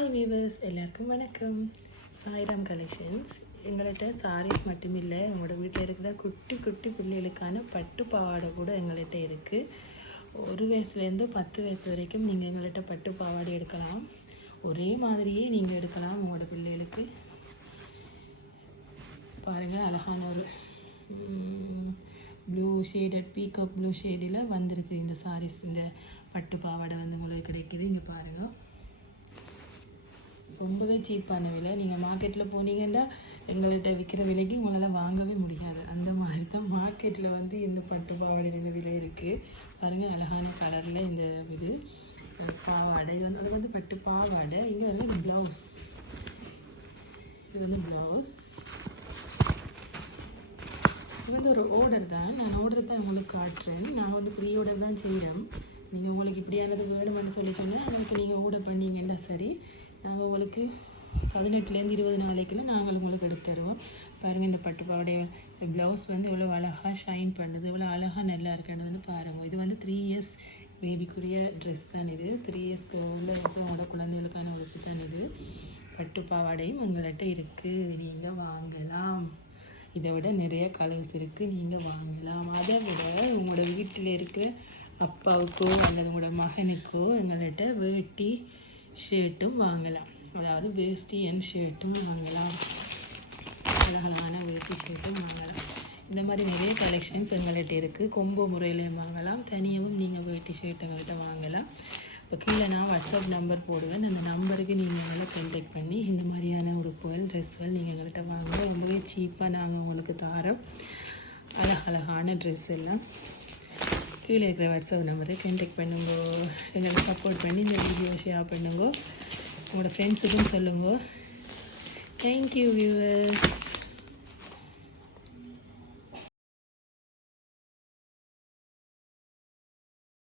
Hi viewers எல்லாருக்கும் வணக்கம். Sairam collections எங்கள்கிட்ட சாரீஸ் மட்டும் இல்லை உங்களோட வீட்டில் இருக்கிற குட்டி குட்டி பிள்ளைகளுக்கான பட்டு பாவாடை கூட எங்கள்கிட்ட இருக்குது ஒரு வயசுலேருந்து பத்து வயசு வரைக்கும் நீங்கள் எங்கள்கிட்ட பட்டு பாவாடை எடுக்கலாம். ஒரே மாதிரியே நீங்கள் எடுக்கலாம் உங்களோட பிள்ளைகளுக்கு. பாருங்கள் அழகான ஒரு ப்ளூ ஷேடட் பீக்கப் ப்ளூ ஷேடில் வந்திருக்கு இந்த சாரீஸ் இந்த பட்டு பாவாடை வந்து உங்களுக்கு கிடைக்குது. இங்கே பாருங்கள் ரொம்பவே சீப்பான விலை. நீங்கள் மார்க்கெட்டில் போனீங்கன்னா எங்கள்கிட்ட விற்கிற விலைக்கு உங்களால் வாங்கவே முடியாது. அந்த மாதிரி தான் மார்க்கெட்டில் வந்து இந்த பட்டு பாவாடையோட விலை இருக்குது பாருங்கள் அழகான கலரில் இந்த இது. பாவாடை இது வந்து அது வந்து பட்டு பாவாடை. இங்கே வந்து ப்ளவுஸ் இது வந்து ப்ளவுஸ் இது வந்து ஒரு ஆர்டர் தான். நான் ஆர்டர் தான் உங்களுக்கு காட்டுறேன். நான் வந்து ப்ரீ ஆர்டர் தான் செய்கிறேன் நீங்கள் உங்களுக்கு இப்படியானது வேணுமென்னு சொல்லி சொன்னால் எனக்கு நீங்கள் ஆர்டர் பண்ணீங்கன்னா சரி. நாங்கள் உங்களுக்கு பதினெட்டுலேருந்து இருபது நாளைக்குள்ள நாங்கள் உங்களுக்கு எடுத்து தருவோம் பாருங்கள் இந்த பட்டு பாவாடை ப்ளவுஸ் வந்து எவ்வளோ அழகாக ஷைன் பண்ணுது எவ்வளோ அழகாக நல்லா இருக்கிறதுன்னு பாருங்கள் இது வந்து த்ரீ இயர்ஸ் பேபிக்குரிய ட்ரெஸ் தான் இது. த்ரீ இயர்ஸ்க்கு உள்ள அவங்களோட குழந்தைகளுக்கான உடுப்பு தான் இது. பட்டு பாவாடையும் உங்கள்கிட்ட இருக்குது நீங்கள் வாங்கலாம். இதை விட நிறைய கலர்ஸ் இருக்குது நீங்கள் வாங்கலாம். அதை விட உங்களோட வீட்டில் இருக்கிற அப்பாவுக்கோ அல்லது உங்களோட மகனுக்கோ எங்கள்கிட்ட வேட்டி ஷர்ட்டும் வாங்கலாம். அதாவது வேஸ்டி அண்ட் ஷர்ட்டும் வாங்கலாம். அழகழகான வேஸ்டி ஷர்ட்டும் வாங்கலாம். இந்த மாதிரி நிறைய கலெக்ஷன்ஸ் எங்கள்கிட்ட இருக்குது கொம்பு முறையிலையும் வாங்கலாம். தனியாகவும் நீங்கள் வேட்டி ஷர்ட் எங்கள்கிட்ட வாங்கலாம். இப்போ கீழே நான் வாட்ஸ்அப் நம்பர் போடுவேன். அந்த நம்பருக்கு நீங்கள் எங்களை கான்டாக்ட் பண்ணி இந்த மாதிரியான உடுப்புகள் ட்ரெஸ்ஸுகள் நீங்கள் எங்கள்கிட்ட வாங்க ரொம்பவே சீப்பாக நாங்கள் உங்களுக்கு தாரோம். அழகழகான ட்ரெஸ் எல்லாம். கீழே இருக்கிற வாட்ஸ்அப் நம்பருக்கு கான்டாக்ட் பண்ணுங்க. எங்களுக்கு சப்போர்ட் பண்ணி இந்த வீடியோ ஷேர் பண்ணுங்க. உங்களோட ஃப்ரெண்ட்ஸுக்கும் சொல்லுங்க. Thank you viewers